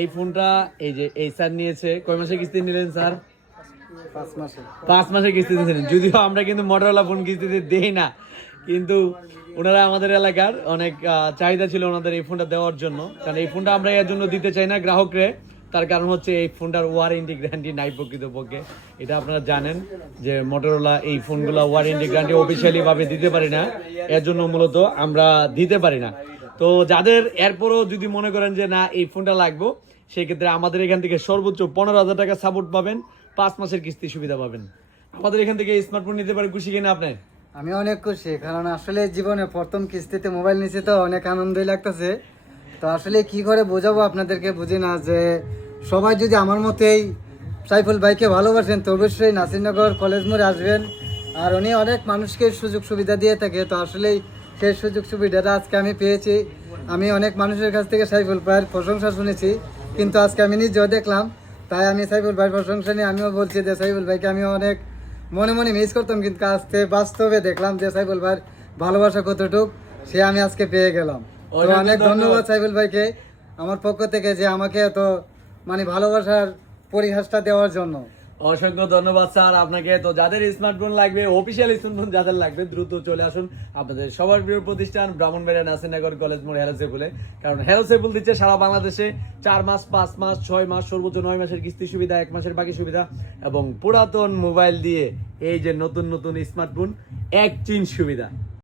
এই ফোনটা এই যে এই স্যার নিয়েছে, কয় মাসে কিস্তি নিলেন স্যার? 5 মাসে কিস্তি দিয়েছেন। যদিও আমরা কিন্তু মোটরোলা ফোন কিস্তিতে দেই না, কিন্তু ওনারা আমাদের এলাকার অনেক চাহিদা ছিল ওনাদের এই ফোনটা দেওয়ার জন্য। কারণ এই ফোনটা আমরা এর জন্য দিতে চাই না গ্রাহকরে, তার কারণ হচ্ছে এই ফোনটার ওয়ারেন্টি গ্যারান্টি নাই প্রকৃতপক্ষে। এটা আপনারা জানেন যে মোটরোলা এই ফোনগুলো ওয়ারেন্টি গ্যারান্টি অফিসিয়ালি ভাবে দিতে পারি না, এর জন্য মূলত আমরা দিতে পারি না। তো যাদের এরপরও যদি মনে করেন যে না এই ফোনটা লাগবে, সেই ক্ষেত্রে আমাদের এখান থেকে সর্বোচ্চ 15,000 টাকা সাপোর্ট পাবেন, 5 মাসের কিস্তি সুবিধা পাবেন। আমাদের এখান থেকে স্মার্টফোন নিতে পারে, খুশি কিনা আপনি? আমি অনেক খুশি, কারণ আসলে জীবনে প্রথম কিস্তিতে মোবাইল নিয়েছি, তো অনেক আনন্দই লাগতেছে। তো আসলে কি করে বোঝাবো আপনাদেরকে, বুঝি না যে সবাই যদি আমার মতেই সাইফুল ভাইকে ভালোবাসেন তো অবশ্যই নাসিরনগর কলেজ মোড়ে আসবেন। আর উনি অনেক মানুষকে সুযোগ সুবিধা দিয়ে থাকে, তো আসলেই সেই সুযোগ সুবিধাটা আজকে আমি পেয়েছি। আমি অনেক মানুষের কাছ থেকে সাইফুল ভাইয়ের প্রশংসা শুনেছি, কিন্তু আজকে আমি নিজেও দেখলাম, তাই আমি সাইফুল ভাইয়ের প্রশংসা নিয়ে আমিও বলছি যে সাইফুল ভাইকে আমি অনেক মনে মনে মিস করতাম, কিন্তু আজকে বাস্তবে দেখলাম যে সাইফুল ভাইয়ের ভালোবাসা কতটুক সে আমি আজকে পেয়ে গেলাম। তো অনেক ধন্যবাদ সাইফুল ভাইকে আমার পক্ষ থেকে, যে আমাকে এত ভালোবাসার পরিহাসটা দেওয়ার জন্য। অসংখ্য ধন্যবাদ স্যার আপনাকে। তো যাদের স্মার্টফোন লাগবে, অফিসিয়াল স্মার্টফোন যাদের লাগবে, দ্রুত চলে আসুন আপনাদের সবার প্রিয় প্রতিষ্ঠান ব্রাহ্মণবাড়িয়া নাসিরনগর কলেজ মোড় হেলো সেফুলে। কারণ হেলো সেফুল দিচ্ছে সারা বাংলাদেশে 4 মাস, 5 মাস, 6 মাস, সর্বোচ্চ 9 মাসের কিস্তি সুবিধা, 1 মাসের বাকি সুবিধা, এবং পুরাতন মোবাইল দিয়ে এই যে নতুন নতুন স্মার্টফোন এক্সচেঞ্জ সুবিধা।